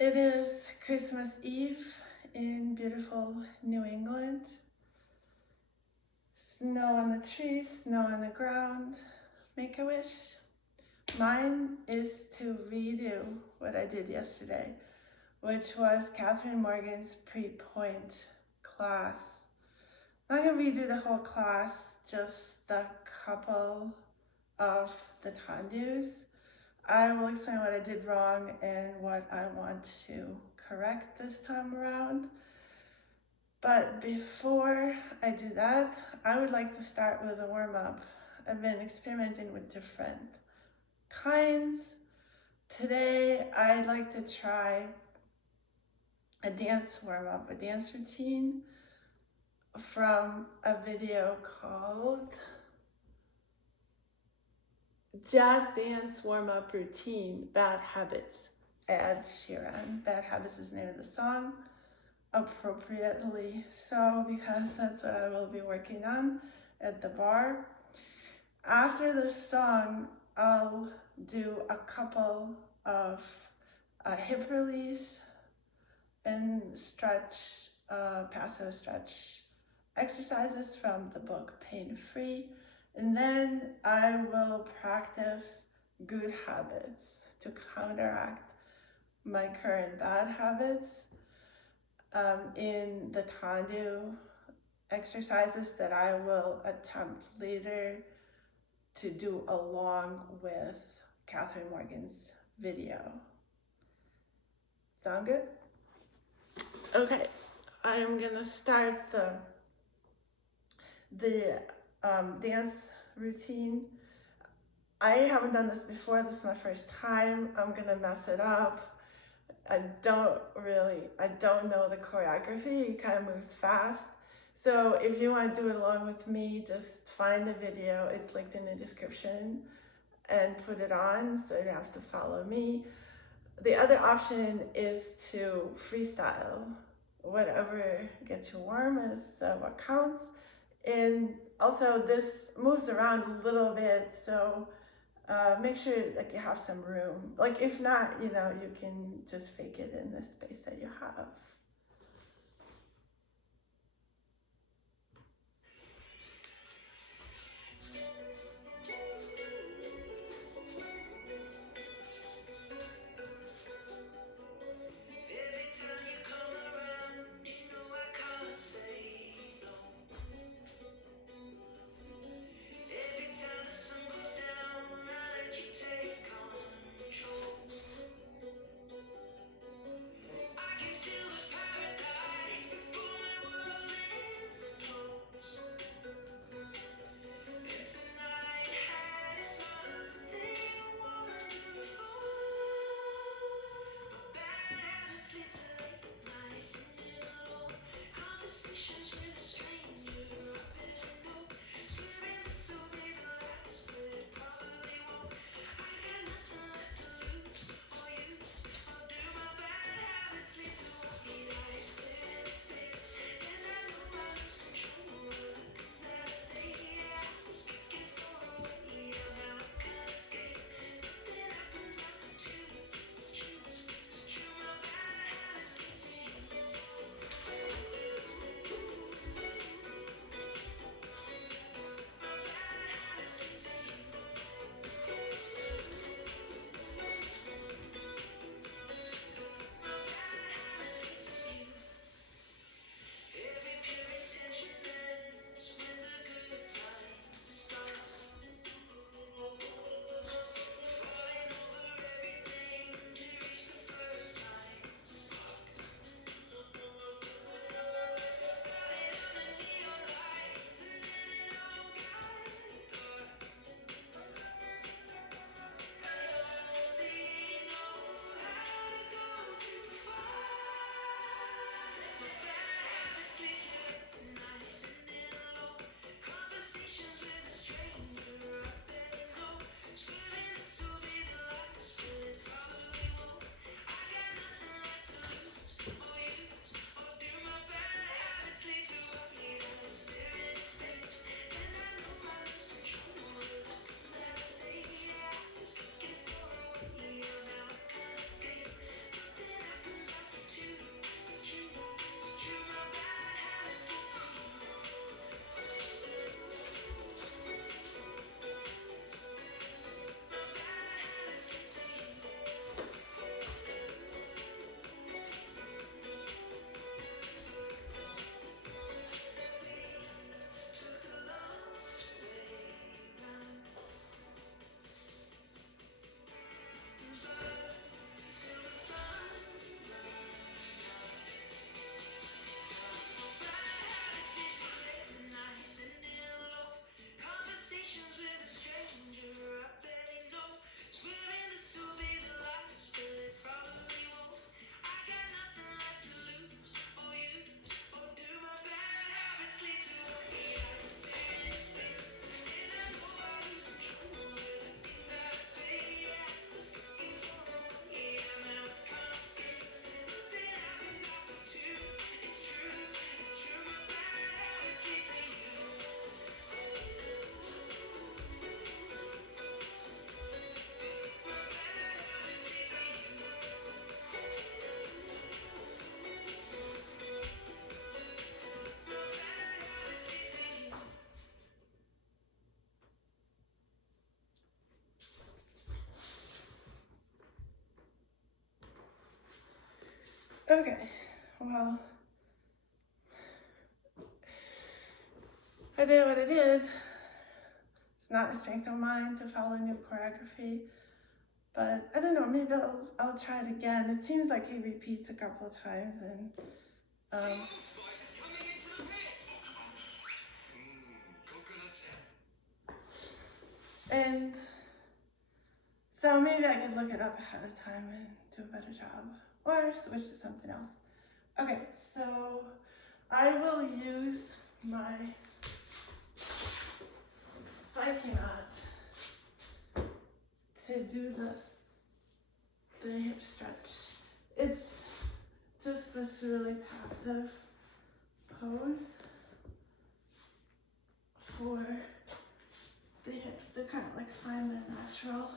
It is Christmas Eve in beautiful New England. Snow on the trees, snow on the ground. Make a wish. Mine is to redo what I did yesterday, which was Kathryn Morgan's Pre-pre-pointe class. I'm not going to redo the whole class, just the couple of the tendus. I will explain what I did wrong and what I want to correct this time around. But before I do that, I would like to start with a warm-up. I've been experimenting with different kinds. Today, I'd like to try a dance warm-up, a dance routine from a video called Jazz Dance Warm-Up Routine, Bad Habits, Ed Sheeran. Bad Habits is the name of the song, appropriately so, because that's what I will be working on at the bar. After the song, I'll do a couple of hip release and stretch, passive stretch exercises from the book Pain Free. And then I will practice good habits to counteract my current bad habits in the tendu exercises that I will attempt later to do along with Kathryn Morgan's video. Sound good? Okay, I'm gonna start the dance routine. I haven't done this before. This is my first time. I'm gonna mess it up. I don't know the choreography. It kind of moves fast. So if you want to do it along with me, just find the video. It's linked in the description and put it on so you have to follow me. The other option is to freestyle. Whatever gets you warm is what counts. And also this moves around a little bit, so make sure like you have some room. Like if not, you can just fake it in the space that you have. Okay, well, I did what I did. It's not a strength of mine to follow new choreography, but I don't know, maybe I'll try it again. It seems like he repeats a couple of times, and and so maybe I could look it up ahead of time and do a better job, or switch to something else. Okay, so I will use my spiking mat to do the hip stretch. It's just this really passive pose for the hips to kind of like find their natural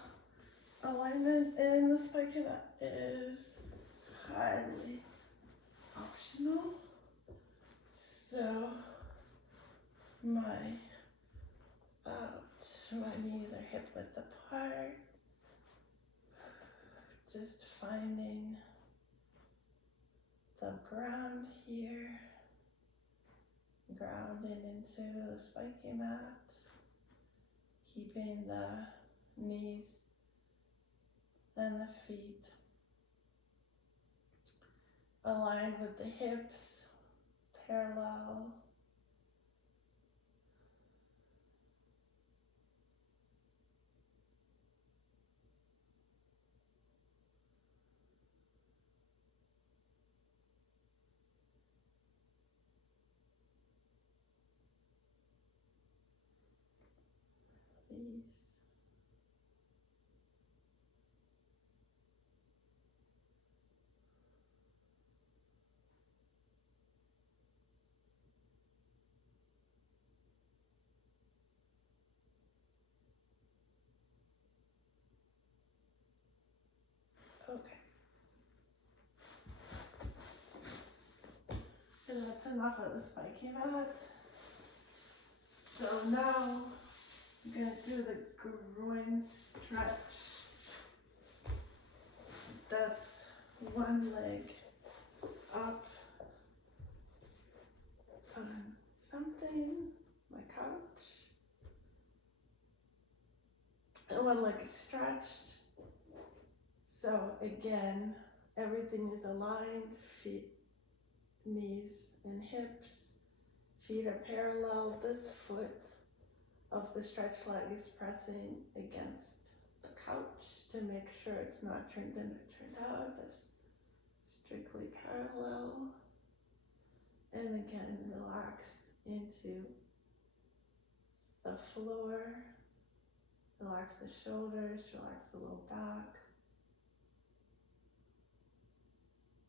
alignment, and the spiking mat is highly optional. So my knees are hip width apart. Just finding the ground here, grounding into the spiking mat, keeping the knees and the feet aligned with the hips, parallel. Release. Okay. And that's enough of the spiking mat. So now I'm going to do the groin stretch. That's one leg up on something, my couch, and one leg is stretched. So again, everything is aligned, feet, knees, and hips. Feet are parallel. This foot of the stretched leg is pressing against the couch to make sure it's not turned in or turned out. It's strictly parallel. And again, relax into the floor. Relax the shoulders, relax the low back.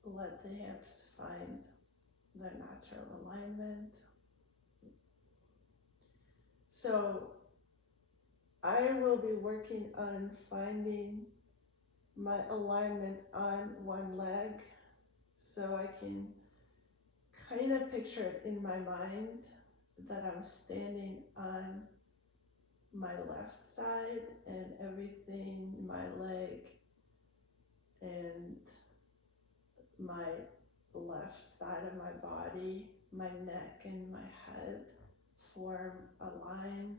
Let the hips find their natural alignment. So I will be working on finding my alignment on one leg so I can kind of picture it in my mind that I'm standing on my left side and everything, my leg and my left side of my body, my neck and my head form a line,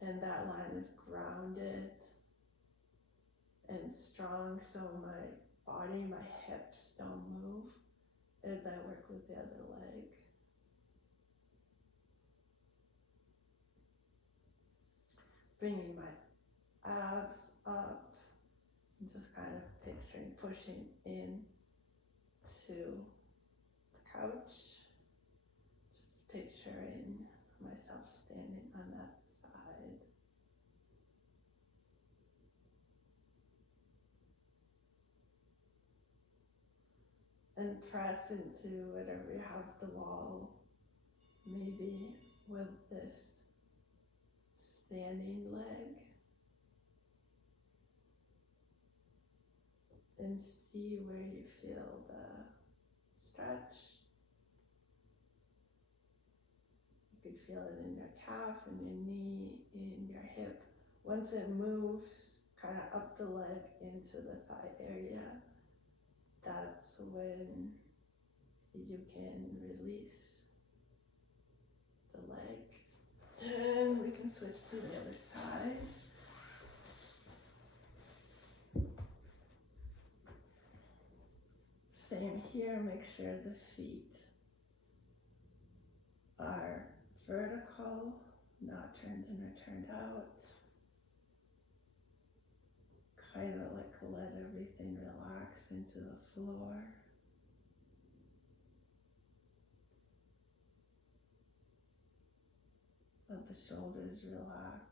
and that line is grounded and strong, so my body, my hips don't move as I work with the other leg. Bringing my abs up, just kind of picturing pushing in to the couch, just picturing myself standing on that side. And press into whatever you have the wall, maybe with this standing leg, and see where you feel the stretch. You could feel it in your calf, in your knee, in your hip. Once it moves, kind of up the leg into the thigh area, that's when you can release the leg. And we can switch to the other side. Same here, make sure the feet are vertical, not turned in or turned out. Kind of like let everything relax into the floor. Let the shoulders relax.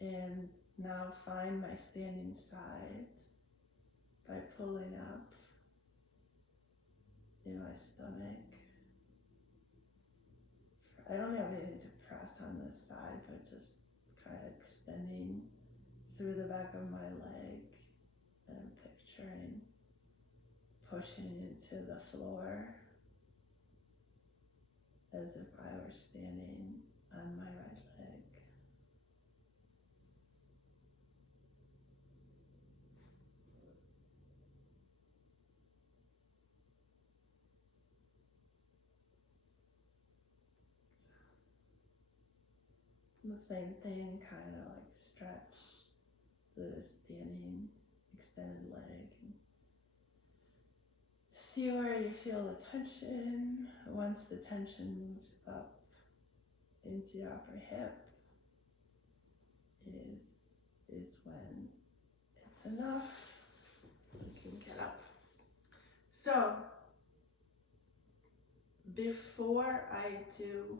And now find my standing side by pulling up in my stomach. I don't have anything to press on this side, but just kind of extending through the back of my leg and picturing pushing into the floor as if I were standing on my right leg. The same thing, kind of like stretch the standing extended leg. And see where you feel the tension. Once the tension moves up into your upper hip, is when it's enough. You can get up. So, before I do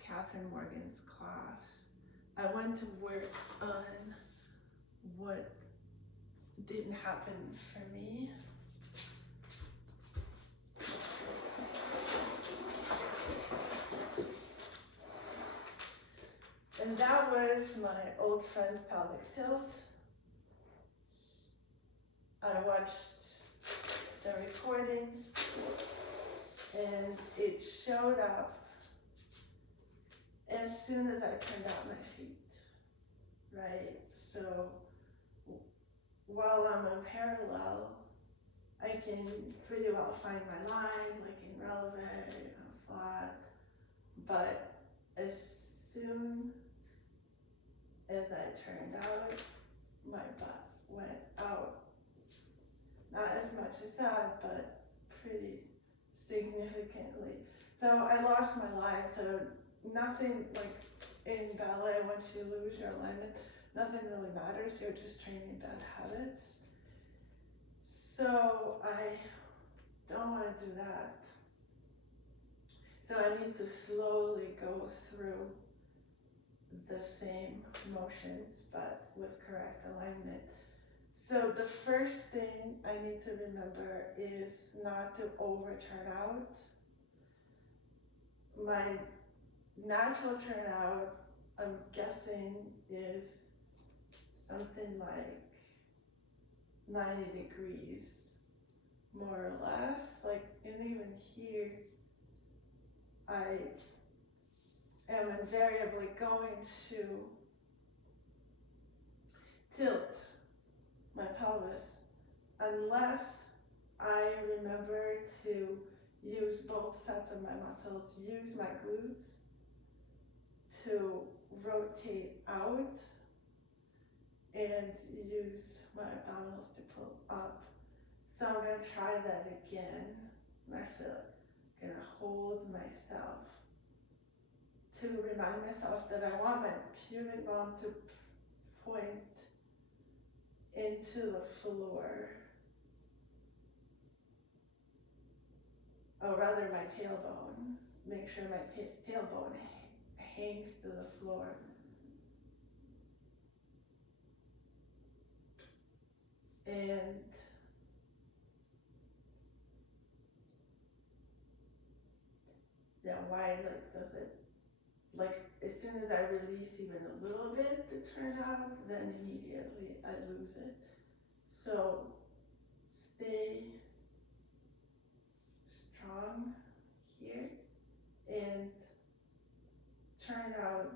Kathryn Morgan's class, I went to work on what didn't happen for me. And that was my old friend pelvic tilt. I watched the recording and it showed up as soon as I turned out my feet, right? So while I'm in parallel, I can pretty well find my line, like in relèvé, I'm flat, but as soon as I turned out, my butt went out. Not as much as that, but pretty significantly. So I lost my line, so nothing, like in ballet, once you lose your alignment, nothing really matters, you're just training bad habits. So I don't want to do that. So I need to slowly go through the same motions, but with correct alignment. So the first thing I need to remember is not to over-turn out. My natural turnout, I'm guessing, is something like 90 degrees, more or less. Like, and even here, I am invariably going to tilt my pelvis unless I remember to use both sets of my muscles, use my glutes to rotate out and use my abdominals to pull up. So I'm going to try that again. I'm actually going to hold myself to remind myself that I want my pubic bone to point into the floor, or rather my tailbone. Make sure my tailbone hangs to the floor. And then why does it, as soon as I release even a little bit to turn out, then immediately I lose it. So stay strong here and turn out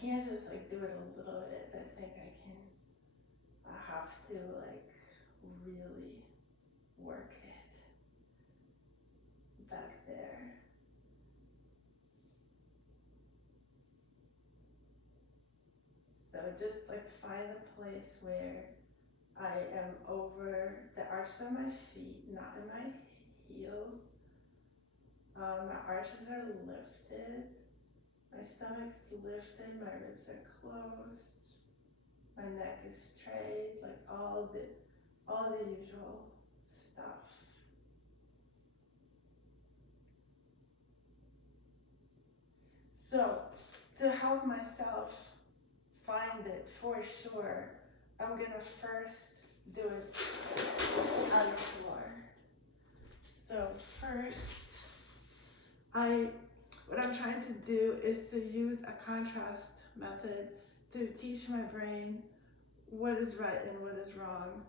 can't just like do it a little bit. I think I have to like really work it back there. So just like find a place where I am over the arch of my feet, not in my heels. My arches are lifted, my stomach's lifted, my ribs are closed, my neck is straight, like all the usual stuff. So to help myself find it for sure, I'm gonna first do it on the floor. So first, what I'm trying to do is to use a contrast method to teach my brain what is right and what is wrong.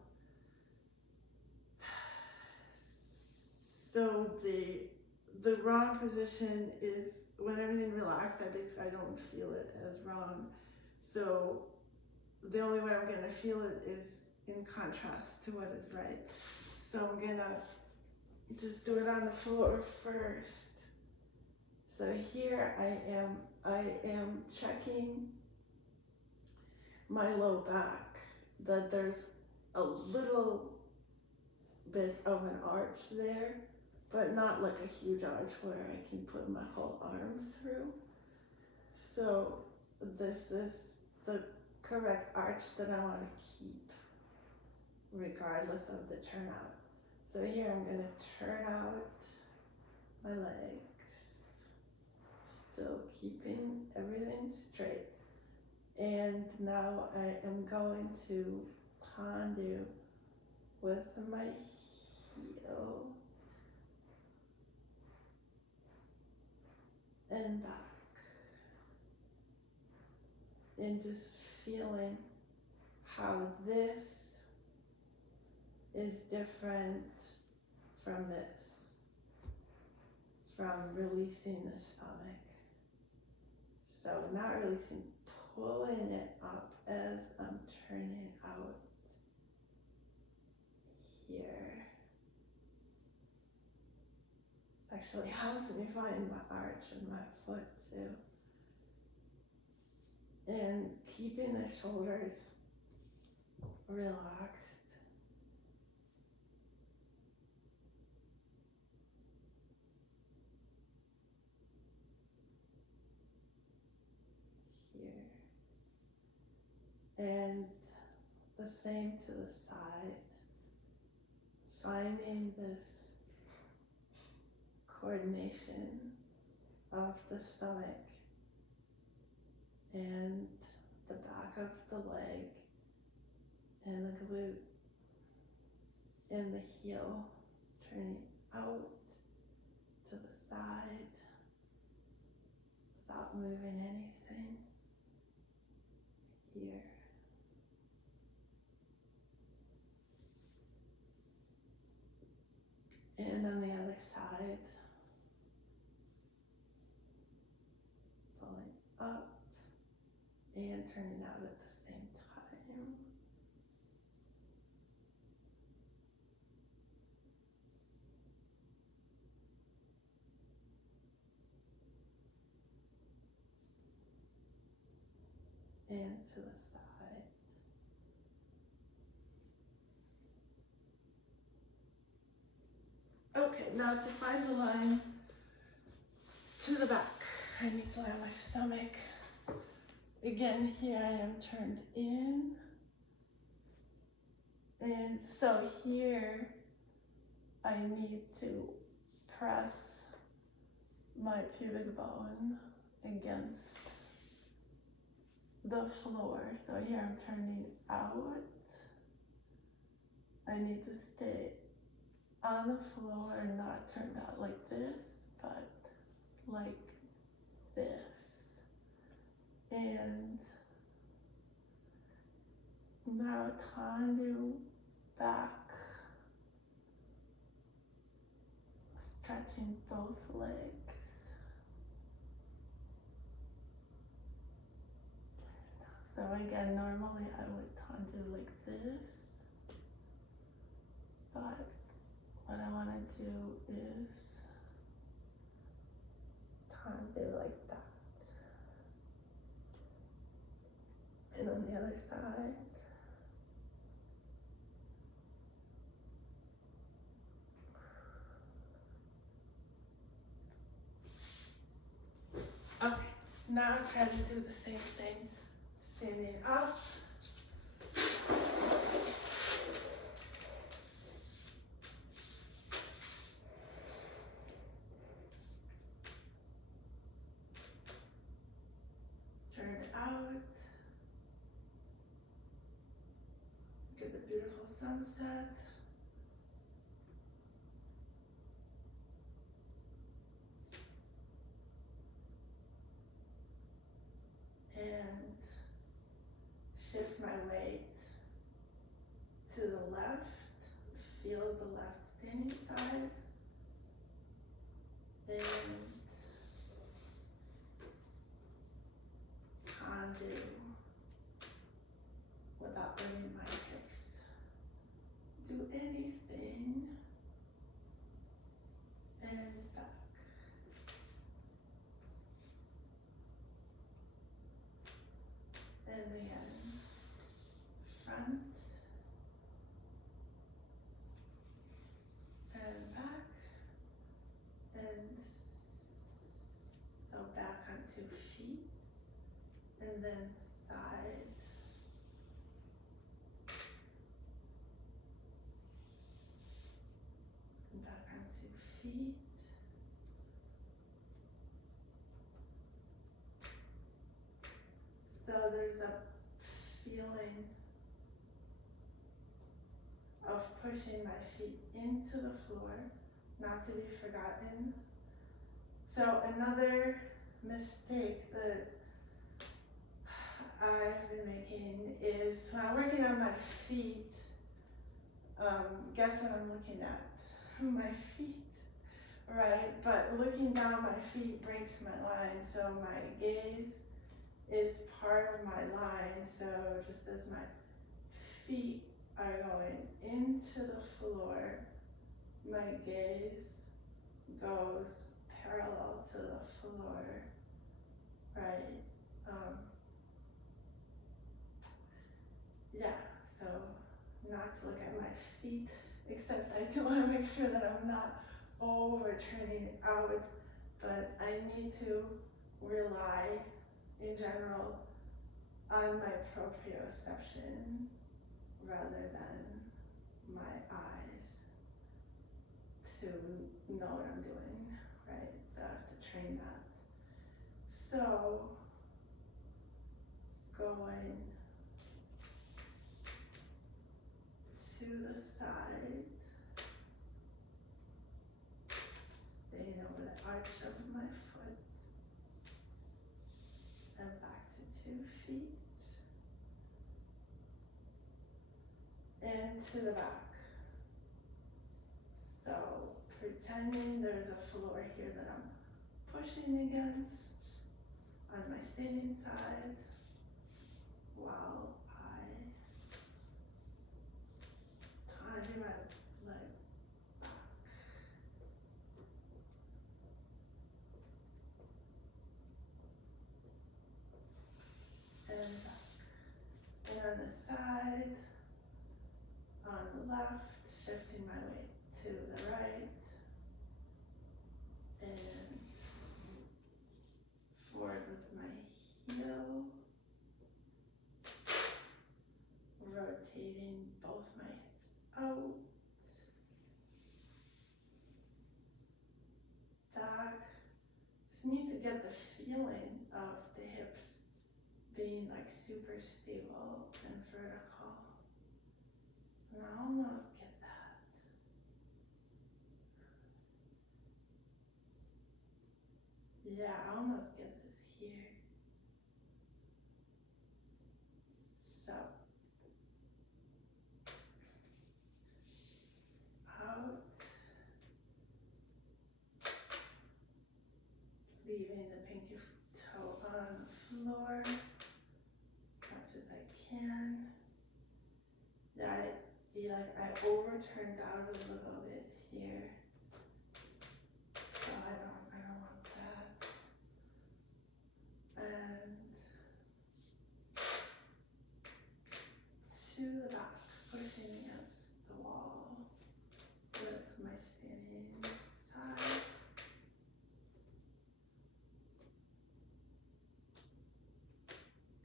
So the wrong position is when everything relaxed, I don't feel it as wrong. So the only way I'm gonna feel it is in contrast to what is right. So I'm gonna just do it on the floor first. So here I am checking my low back, that there's a little bit of an arch there, but not like a huge arch where I can put my whole arm through. So this is the correct arch that I want to keep regardless of the turnout. So here I'm going to turn out my legs, still keeping everything straight. And now I am going to tendu with my heel and back. And just feeling how this is different from this, from releasing the stomach. So not releasing, pulling it up as I'm turning out here. It actually helps me find my arch in my foot too. And keeping the shoulders relaxed. Here. And the same to the side. Finding this coordination of the stomach and the back of the leg and the glute and the heel turning out to the side without moving anything. Here. And on the other side, pulling up and turning out at the same time. And to the side. Okay, now to find the line to the back, I need to lie on my stomach. Again, here I am turned in. And so here I need to press my pubic bone against the floor. So here I'm turning out. I need to stay on the floor, not turned out like this, but like this. And now tendu back, stretching both legs. So again, normally I would tendu like this, but what I want to do is tendu like that. And on the other side. Okay, now try to do the same thing, standing up. Turn out. Get the beautiful sunset. And shift my weight to the left. Feel the left standing side. And tendu without bending my hips. Do anything and back. And again, front and back, and so back onto feet, and then side, and back onto feet, so there's a feeling of pushing my feet into the floor, not to be forgotten. So another mistake that I've been making is when I'm working on my feet, guess what I'm looking at? My feet, right? But looking down my feet breaks my line, so my gaze is part of my line, so just as my feet are going into the floor, my gaze goes parallel to the floor, right? Yeah, so not to look at my feet, except I do want to make sure that I'm not overturning it out, but I need to rely in general on my proprioception rather than my eyes to know what I'm doing, right? So I have to train that. So going to the side, staying over the arch of my foot, and back to 2 feet, and to the back. So pretending there's a floor here that I'm pushing against on my standing side while I tendu my leg back. And back. And on the side, on the left, shifting my weight to the right, and forward with my heel, rotating both my hips out, back. Just need to get the feeling of the hips being like super stable and vertical. And I almost get that. Yeah, I almost get this here. So, out, leaving the pinky toe on the floor. Scratch like I overturned out a little bit here. So I don't want that. And to the back, pushing against the wall with my standing side.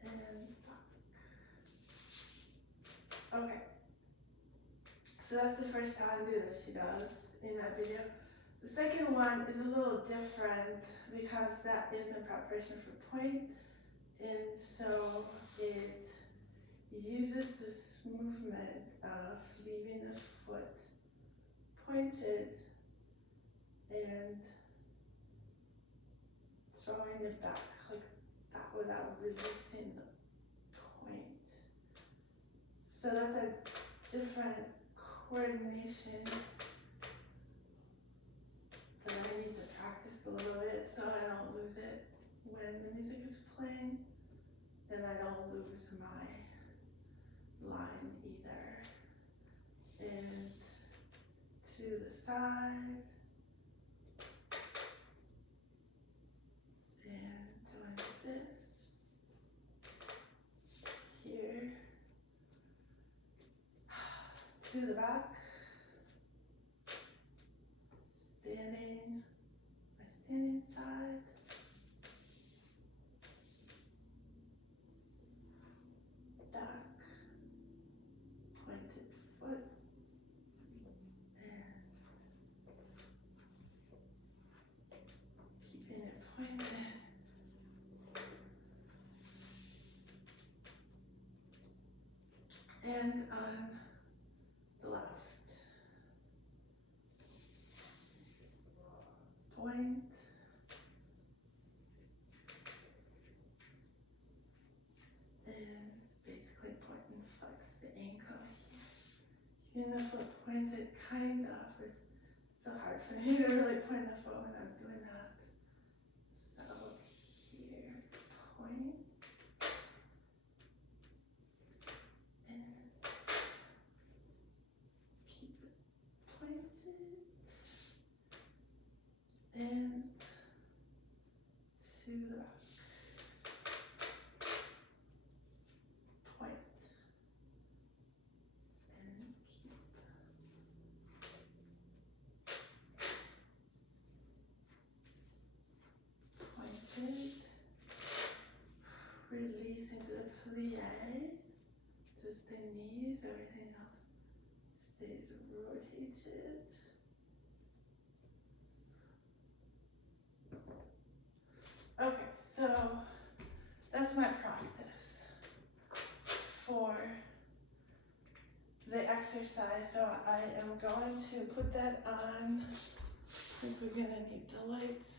And back. Okay. So that's the first tendu that she does in that video. The second one is a little different because that is in preparation for point, and so it uses this movement of leaving the foot pointed and throwing it back like that without releasing the point. So that's a different coordination that I need to practice a little bit so I don't lose it when the music is playing, and I don't lose my line either. And to the side, and doing this here, to the back, standing, my standing side, back, pointed foot, and keeping it pointed. And on the left, point, and basically point and flex the ankle here. Keeping the foot pointed, kind of. It's so hard for me to really point the foot when I'm doing that. So here, point, and keep it pointed, and to the back, point, and keep pointed, release into the plie, just the knees, everything else stays rotated. Okay, so that's my practice for the exercise. So I am going to put that on. I think we're gonna need the lights.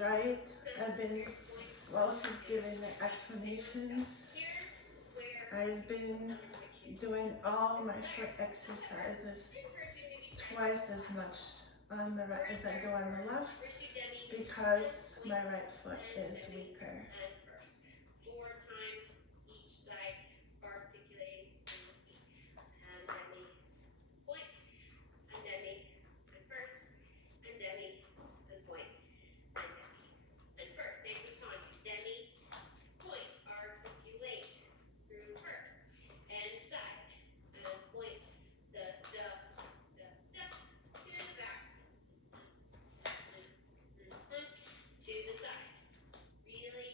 right, I've been, while she's giving the explanations, I've been doing all my foot exercises twice as much on the right as I do on the left because my right foot is weaker. Four times each side, articulating through the feet. And demi, point, and demi, and first, and demi, and point, and demi, and first. Same baton, demi, point, articulate through first, and side, and point, the, to the back, to the side. Really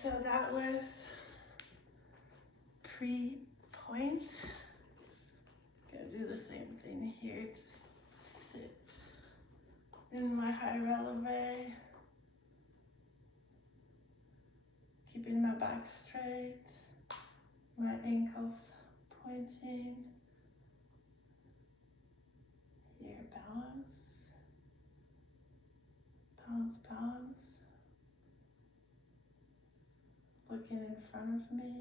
so that was pre-pointe. Gonna do the same thing here, just sit in my high-relèvé, keeping my back straight, my ankles pointing. Here, balance, balance, balance. Looking in front of me.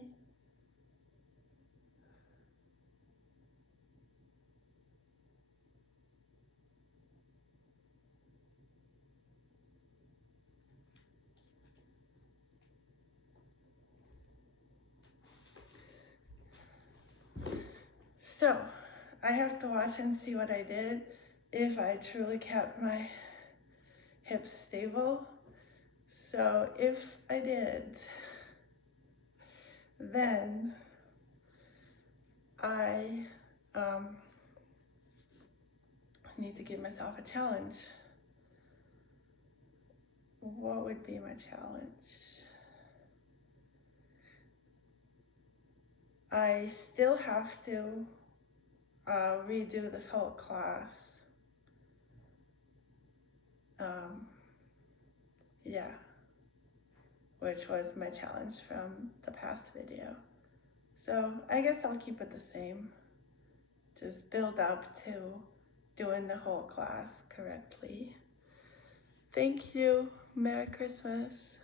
So, I have to watch and see what I did, if I truly kept my hips stable. So if I did, then I need to give myself a challenge. What would be my challenge? I still have to redo this whole class. Yeah, which was my challenge from the past video. So I guess I'll keep it the same. Just build up to doing the whole class correctly. Thank you. Merry Christmas.